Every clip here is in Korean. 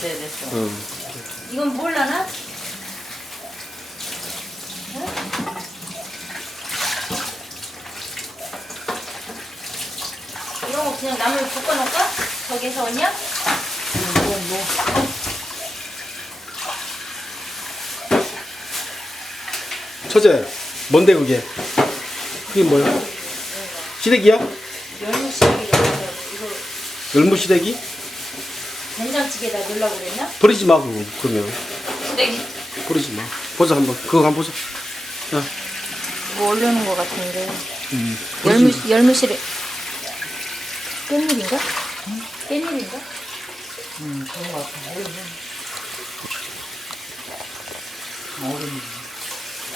됐어요, 됐어. 응. 이건 뭘라나? 이런 거 그냥 나물 볶아놓을까? 저기서 언니야? 뭐, 뭐. 처제, 뭔데 그게? 그게 뭐야? 시래기야? 열무시래기를 이거 열무 시래기? 된장찌개에다 넣으려고 그랬나? 버리지 마 그거 그러면 시래기 버리지 마. 보자 한번. 그거 한번 보자. 야, 뭐 올려놓은 거 같은데 음. 열무, 열무시래 깻잎인가? 깻잎인가? 음, 그런 거 같아. 모르는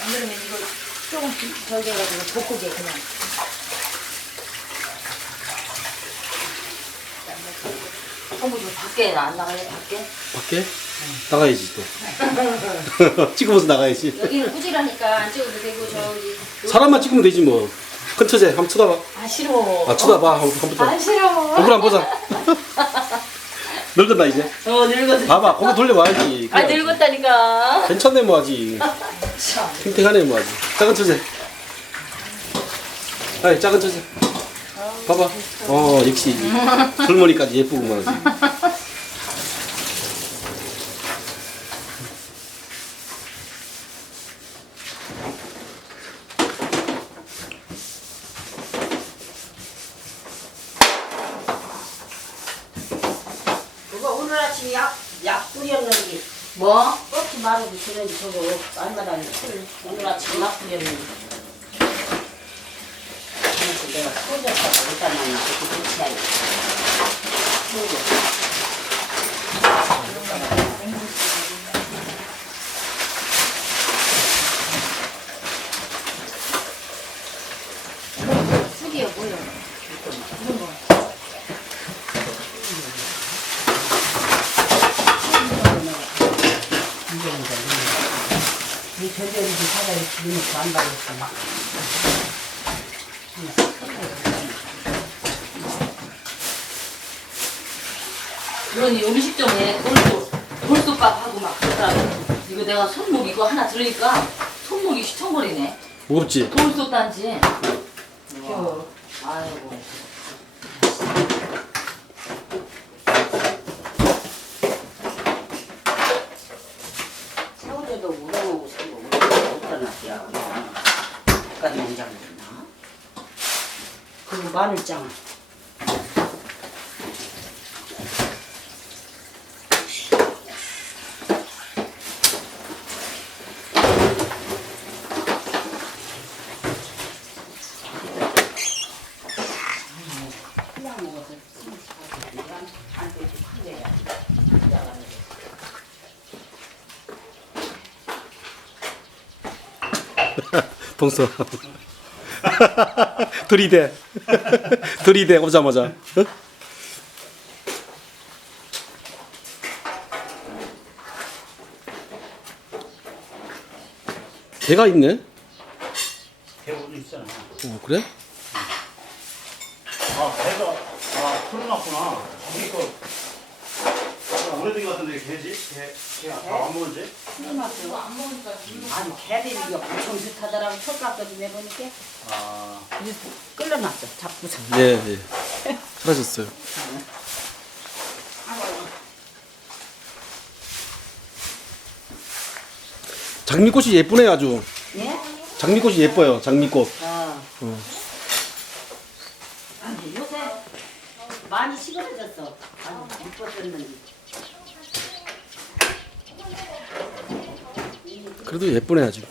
안 그러면 이거 조금 저기 해가지고 볶으게 그냥 어머 저 밖에 안 나가요 밖에? 밖에 나가야지 또. 찍으면서 나가야지. 여기는 꾸지라니까 안 찍어도 되고 저기 사람만 찍으면 되지 뭐. 큰 처제 한번 쳐다봐. 아 싫어 아 쳐다봐 한번 한번 보자. 아 싫어 얼굴 한번 보자. 늙었나 이제? 어 늙었어 봐봐 고개 돌려봐야지. 아 늙었다니까 괜찮네 뭐 아직. 탱탱하네 뭐 아직. 작은 처제. 아이 작은 처제. 봐봐. 어 역시 젊은이까지 예쁘구만. 그거 오늘 아침에 약, 약 뿌렸는데, 뭐? 저거, 얼마나, 오늘 아침에 약 뿌렸는데. 그래서 내가 손잡다가 일단은 이렇게 붙여야 돼. 쑥이요 뭐요? 이 전자리도 사다리 집어넣고 안 받았어. 그러니 음식점에 돌솥, 돌솥밥하고 막 그러더라고. 이거 내가 손목 이거 하나 들으니까 손목이 휘청거리네. 무겁지? 돌솥 단지. 귀여워. 아이고. 새우젓도 우러나고 새우 어디다 놨야 약간 냉장고 있나? 그리고 마늘장 동서. 들이대. 들이대 오자마자. 어? 개가 있네. 배우도 있잖아. 어, 그래? 아, 배가, 아, 풀어놨구나. 저기 거, 아, 오래된 것 같은데, 개지? 개, 개안 먹었지? 아니 개들이 이거 엄청 비슷하더라고 털깎아 좀 해보니까 아, 이제 끌려놨어 잡고서 예, 예. 사라졌어요. 장미꽃이 예쁘네 아주. 예? 장미꽃이 예뻐요. 장미꽃. 아 어. 아니 요새 많이 시끄러졌어 아주 이뻤었는데 그래도 예쁘네 아주.